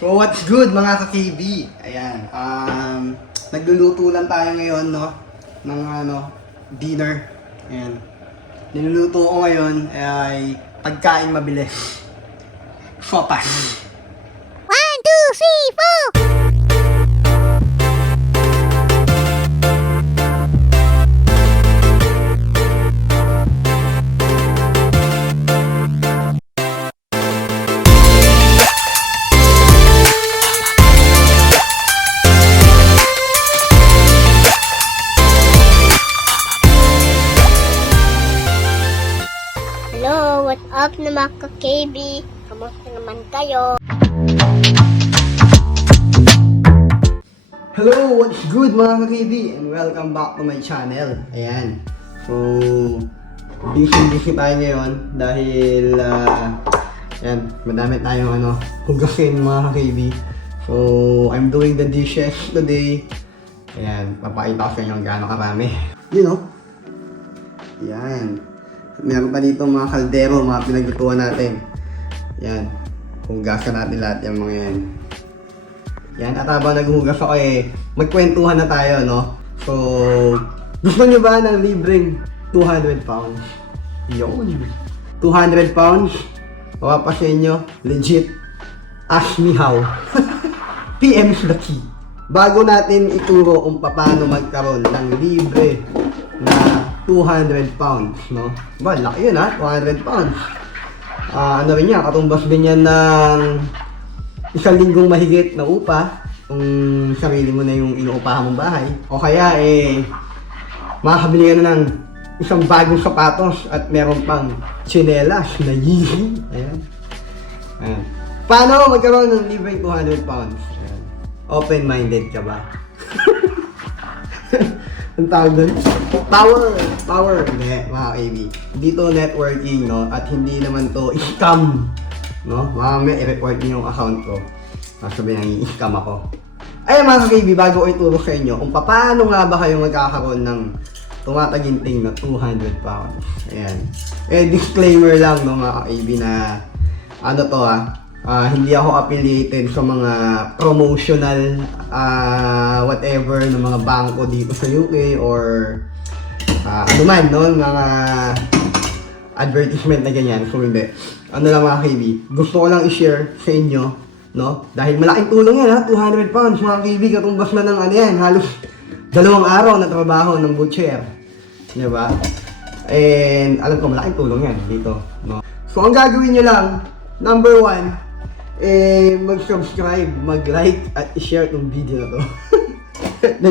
So what's good mga ka-KB? Ayan, nagluluto lang tayo ngayon, no? Ng dinner. Ayan. Niluluto ko ngayon ay pagkain mabilis. Sopas. 1, 2, 3, 4! Hello, what's up na mga ka-KB? Kamusta naman kayo? Hello, what's good mga ka-KB? And welcome back to my channel. Ayan. So, busy tayo ngayon dahil, ayan, madami tayong hugasin mga ka-KB. So, I'm doing the dishes today. Ayan, papakita ko sa inyo gaano karami. You know? Ayan. Meron pa dito mga kaldero, mga pinaglutuan natin. Yan. Hugasan natin lahat yung mga yan. Yan. At habang naghuhugas ako magkwentuhan na tayo, no? So, gusto nyo ba ng libreng 200 pounds? Yun. 200 pounds? Mapapasin nyo. Legit. Ask me how. PM's the key. Bago natin ituro kung paano magkaroon ng libre na 200 pounds, no? Ba, laki yun 200 pounds. Ano rin yan, katumbas din yan ng isang linggong mahigit na upa kung sarili mo na yung inuupahan mong bahay. O kaya makakabili ka na ng isang bagong sapatos at meron pang tsinelas na Yeezy. Ayan. Ayan. Paano magkaroon ng libreng 200 pounds? Ayan. Open-minded ka ba? Ang tawag doon? Power. Hindi, mga KB. Dito networking, no? At hindi naman to scam, no? Mamaya i-report niyo yung account ko. Sabi nang i-scam ako. Ayun mga KB, bago ko ituro sa inyo kung paano nga ba kayo magkakaroon ng tumataginting na 200 pounds. Ayan. Disclaimer lang, no, mga KB, na hindi ako affiliated sa mga promotional whatever ng mga bangko dito sa UK or ano man, no, mga advertisement na ganyan. So hindi. Ano lang mga KB, gusto ko lang i-share sa inyo, no? Dahil malaking tulong yan 200 pounds mga KB, katumbas na ng halos 2 araw na trabaho ng butcher. Di ba? And alam ko malaking tulong yan dito, no? So ang gagawin nyo lang, number 1, mag-subscribe, mag-like, at i-share itong video na to.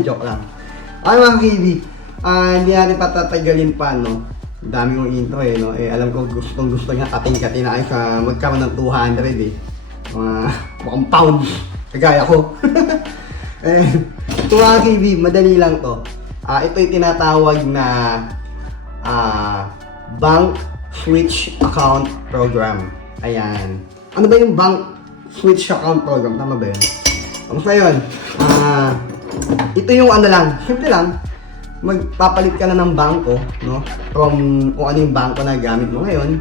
Joke lang. Ay mga KB, hindi natin patatagalin pa, no? Dami kong intro no? Alam ko gusto niya kating-kati na kayo sa magkaroon ng 200 mukhang pounds, kagaya ko. Ito mga KB, madali lang to. Ito yung tinatawag na Bank Switch Account Program. Ayan. Ano ba yung Bank Switch Account Program? Tama ba yun? Kamusta yun? Ito yung simple lang, magpapalit ka na ng bangko, no? From kung ano yung bangko na gamit mo ngayon.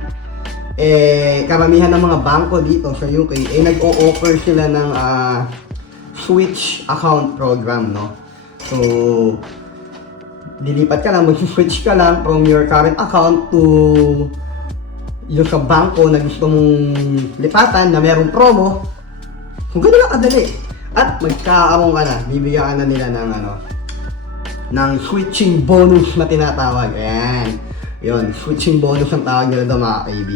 Karamihan ng mga bangko dito sa UK, nag-o-offer sila ng Switch Account Program, no? So, lilipat ka lang, mag-switch ka lang from your current account to yung sa bangko na gusto mong lipatan na merong promo. Kung gano'n lang kadali. At magkakaroon ka na, bibigyan ka na nila ng switching bonus na tinatawag. Ayan. Yun, switching bonus ang tawag nila doon mga KB.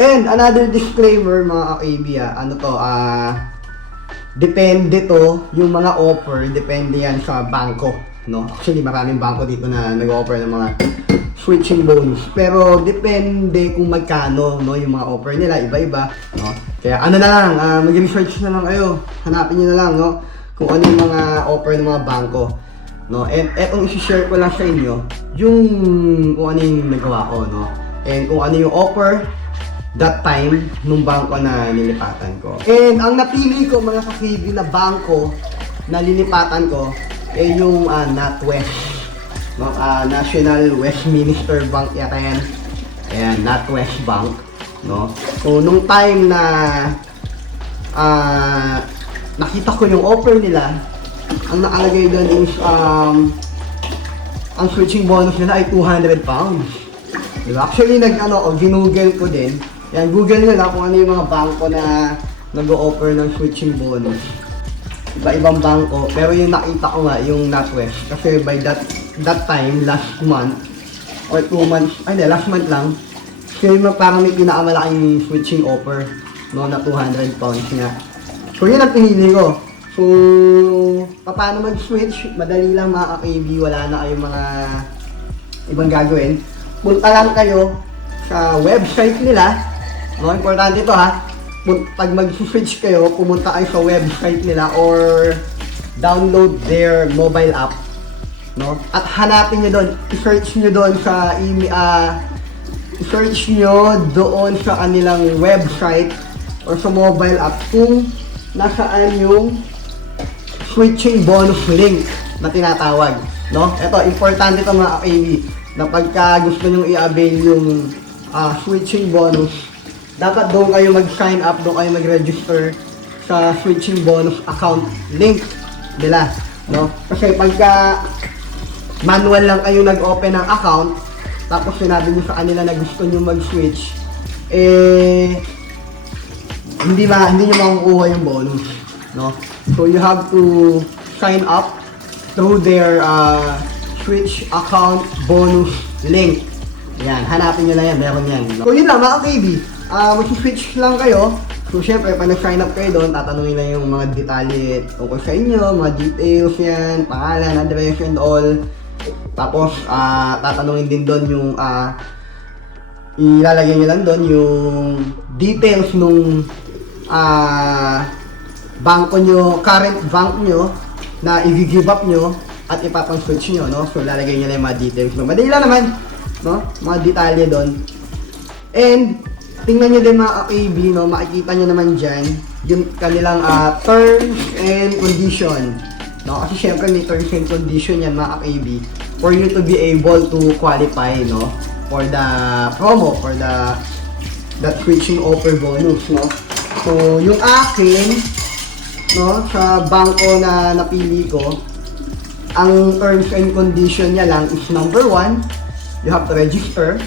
And another disclaimer mga KB, depende to, yung mga offer, depende yan sa bangko, no? Actually maraming bangko dito na nag-offer ng mga switching bonus. Pero depende kung magkano, no, yung mga offer nila, iba-iba, no? Kaya na lang, mag-research na lang kayo. Hanapin niyo na lang, no, kung ano yung mga offer ng mga bangko, no? And etong i-share ko lang sa inyo yung kung ano yung nagawa ko, no? And kung ano yung offer that time nung bangko na nilipatan ko. And ang napili ko mga ka-KB na bangko na lilipatan ko yung NatWest. No, National Westminster Bank yata yan. Ayan, NatWest Bank, no? So nung time na nakita ko yung offer nila. Ang nakalagay doon is, ang switching bonus nila ay 200 pounds. Diba? Actually, ginugel ko din. Yan, google nila kung ano yung mga bangko na nag-o-offer ng switching bonus. Iba-ibang bangko. Pero yung nakita ko nga, yung NatWest. Kasi by that time, last month, or 2 months, last month lang, kasi parang may pinakamalaking switching offer, no, na 200 pounds nga. So, yun ang pinili ko. So, paano mag-switch? Madali lang mga ka-KB, wala na kayong mga ibang gagawin. Punta lang kayo sa website nila. No, importante ito ha. Pag mag-switch kayo, pumunta kayo sa website nila or download their mobile app. No? At hanapin nyo doon, i-search nyo doon sa i-search nyo doon sa kanilang website or sa mobile app kung nasaan yung switching bonus link na tinatawag, no? Ito, importante ito mga ka-KB, na pagka gusto nyo i-avail yung switching bonus, dapat doon kayo mag-sign up, doon kayo mag-register sa switching bonus account link nila, no? Kasi pagka manual lang kayo nag-open ng account, tapos sinabi nyo sa kanila na gusto nyo mag-switch, hindi nyo makukuha yung bonus, no? So you have to sign up through their Switch account bonus link. Yan, hanapin nyo lang yan, meron yan. So yun lang mga KB, mag-switch lang kayo. So syempre, pag nag-sign up kayo doon, tatanungin lang yung mga detalye tungkol sa inyo, mga details yan, pangalan, address and all. Tapos, tatanungin din doon yung, ilalagay nyo lang doon yung details nung bangko nyo, current bank nyo na i-give up nyo at ipapang-switch nyo, no? So, lalagay nyo lang yung mga details. No? Madali lang naman, no? Mga detalye doon. And, tingnan nyo din mga ka-KB, no? Makikita nyo naman dyan yung kanilang terms and condition. No? Kasi syempre may terms and condition yan mga ka-KB for you to be able to qualify, no? For the promo, for that switching offer bonus, no? So, yung akin, no, sa bangko na napili ko, ang terms and condition niya lang is number 1, you have to register,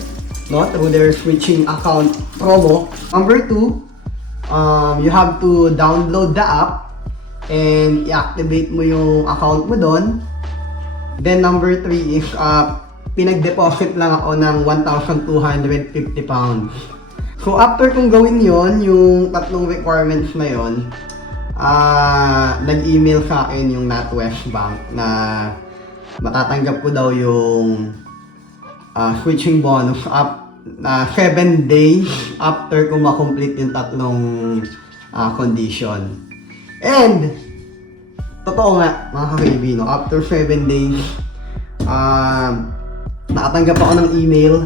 no, through their switching account promo. Number 2, you have to download the app and i-activate mo yung account mo doon. Then number 3 is pinag-deposit lang ako ng 1,250 pounds. So after kong gawin yon, yung tatlong requirements na yon, nag-email sa akin yung NatWest Bank na matatanggap ko daw yung switching bonus up 7 days after ko makomplete yung tatlong condition. And totoo nga mga ka-KB, no, after 7 days nakatanggap ako ng email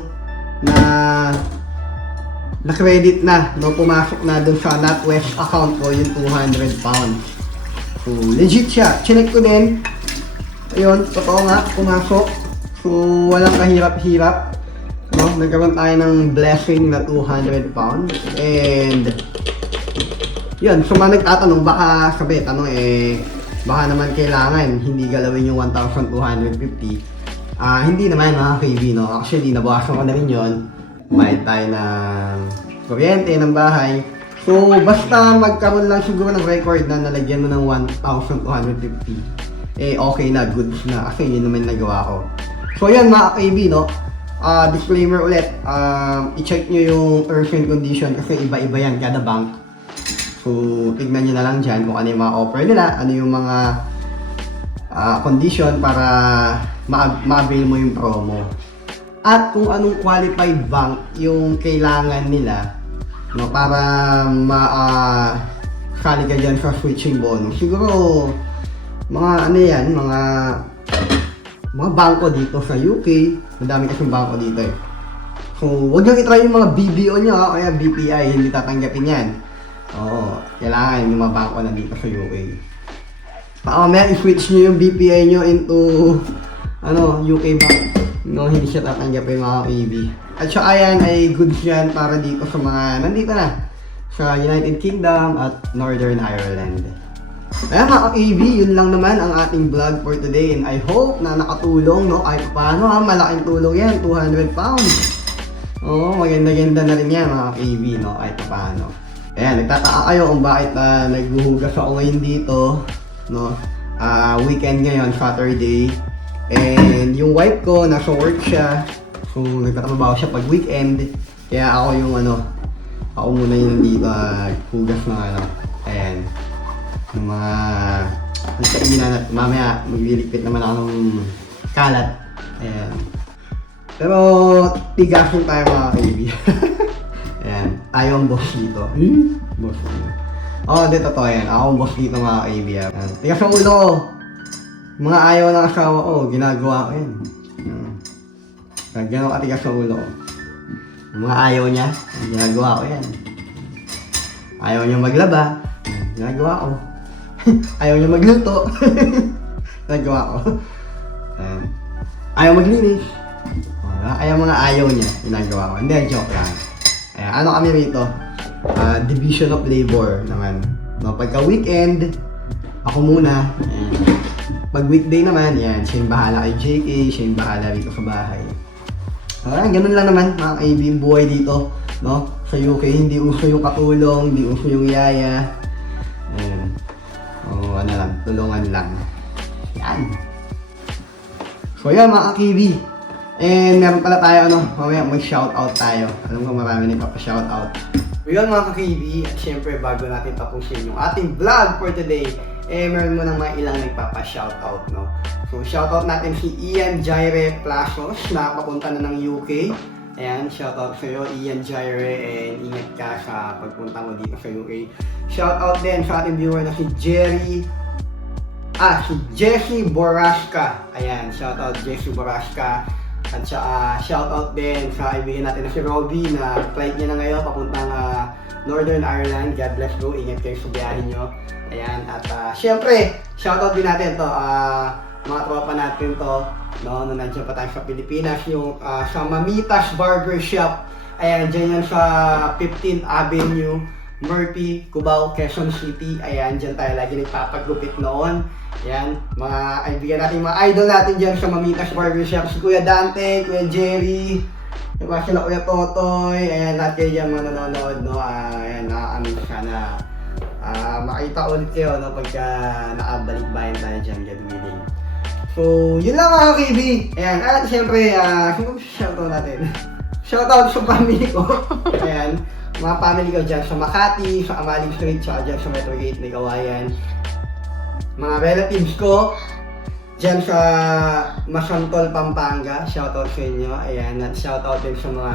na na-credit na, no, pumasok na dun sa NatWest account ko yung 200 pounds. So, legit siya. Chinek ko din. Ayun, totoo nga, pumasok. So, walang kahirap-hirap. No? Nagkaroon tayo ng blessing na 200 pounds. And, yun, so mga nagtatanong, baka sabi, baka naman kailangan hindi galawin yung 1,250. Hindi naman mga KB, no? Actually, nabawasan ko na rin yun. Bayad tayo ng kuryente ng bahay. So, basta magkaroon lang siguro ng record na nalagyan mo ng 1,250, okay na, goods na. Kasi yun naman nagawa ko. So, yan mga KB, no? Disclaimer ulit, i-check nyo yung terms and condition kasi iba-iba yan kada bank. So, tignan nyo na lang dyan kung ano yung mga offer nila, ano yung mga condition para ma-avail mo yung promo. At kung anong qualified bank yung kailangan nila, no, para sali ka dyan sa switching bonus. Siguro, mga ano yan, mga bangko dito sa UK, madami kasing bangko dito eh. So, huwag nyo itry yung mga BDO nyo, kaya BPI, hindi tatanggapin yan. Oo, kailangan yung mga bangko na dito sa UK. Baka mamaya i-switch nyo yung BPI nyo into UK bank. No, hindi siya tatanggapin mga KB. At saka yan ay goods yan para dito sa mga nandito na sa United Kingdom at Northern Ireland. Kaya mga ka-KB, yun lang naman ang ating vlog for today and I hope na nakatulong, no? Kahit paano ha, malaking tulong yan, 200 pounds. Oo, maganda-ganda na rin yan mga ka-KB, no? Kahit paano. Ayan, nagtataka kayo kung bakit naghuhugas ako ngayon dito, no? Weekend ngayon, Saturday. And yung wife ko, nasa work siya. So, nagtatrabaho siya pag weekend. Kaya ako yung ako muna yung nandito, hugas ng ayan. Yung mga nagkainan at mamaya magliligpit naman ako ng kalat. Ayan. Pero tigasin tayo mga kaibigan. Ayan. Tayo ang boss dito. Boss dito. Hindi totoo yan. Ako ang boss dito mga kaibigan. Ayan. Tigas ang ulo ko. Mga ayaw ng asawa ko, ginagawa ko yan. Gano'n katigas ang ulo ko. Yung mga ayaw niya, ginagawa ko yan. Ayaw niya maglaba, ginagawa ko. Ayaw niya magluto, ginagawa ko. Ayaw maglinis. Ayaw mga ayaw niya, ginagawa ko. Hindi, joke lang. Ano kami rito? Division of labor naman. No, pagka weekend, ako muna. Pag weekday naman, yan, siya yung bahala kay JK, siya yung bahala rito sa bahay. Ganun lang naman mga kaibigan buhay dito, no? Sa UK, hindi uso yung katulong, hindi uso yung yaya. Ayan. Ano lang, tulungan lang. Yan. So yan mga kakibi. And meron pala tayo, mamaya mag-shoutout tayo. Alam ko marami na ipapa-shoutout. So yun mga kakibi, at syempre bago natin tapusin yung ating vlog for today, meron mo nang mga ilang nagpapa-shoutout, no? So, shoutout natin si Ian Jaire Plasos na papunta na ng UK. Ayan, shoutout sa iyo Ian Jaire and ingat ka sa pagpunta mo dito sa UK. Shoutout din sa ating viewer na si Jesse Borasca. Ayan, shoutout Jesse Borasca. At shoutout din sa kaibigan natin na si Robby na flight niya na ngayon papuntang Northern Ireland. God bless bro, ingat kayo sa biyahe nyo. Ayan, at syempre, shoutout din natin to, mga tropa natin to, no, nandiyan pa tayo sa Pilipinas, yung sa Mamitas Barbershop. Ayan, dyan yan sa 15th Avenue, Murphy, Cubao, Quezon City. Ayan, dyan tayo lagi nagpapagupit noon. Ayan, mga kaibigan natin, mga idol natin dyan sa Mamitas Barbershop. Si Kuya Dante, Kuya Jerry, yung mga sila Kuya Totoy. Ayan, lahat kayo dyan mga nanonood, no. Ayan, nakakamiss ka na makita ulit kayo, no, pagka nakabalik-bayan tayo dyan, God willing. So, yun lang mga kibi. Ayan, at syempre, sino shoutout natin? Shoutout sa family ko. Ayan, mga family ko dyan sa Makati, sa Amaling Street, tsaka dyan sa Metro Gate, may Kawayan. Mga relatives ko, dyan sa Masantol, Pampanga, shoutout sa inyo. Ayan, at shoutout din sa mga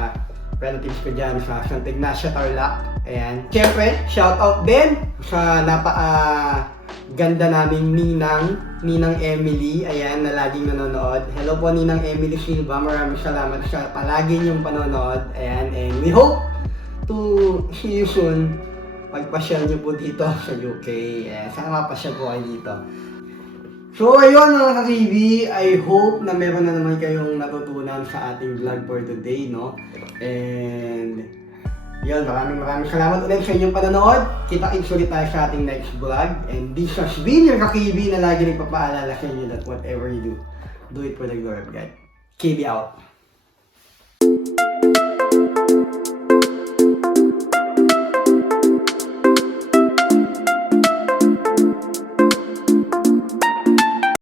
relatives ko dyan sa Santa Ignacia, Tarlac. Ayan. Siyempre, shoutout din sa ganda naming Ninang Emily. Ayan, na laging nanonood. Hello po Ninang Emily Silva. Maraming salamat sa palagi niyong panonood. Ayan, and we hope to see you soon. Pagpasyal niyo po dito sa UK. Ayan, sana mapasyal po kayo dito. So ayun mga ka-TV, I hope na meron na naman kayong natutunan sa ating vlog for today, no? And yun, maraming salamat ulit sa inyong panonood. Kita-kits ulit tayo sa ating next vlog. And this has been your ka-KB na lagi nagpapaalala sa inyo that whatever you do, do it for the glory of God. KB out.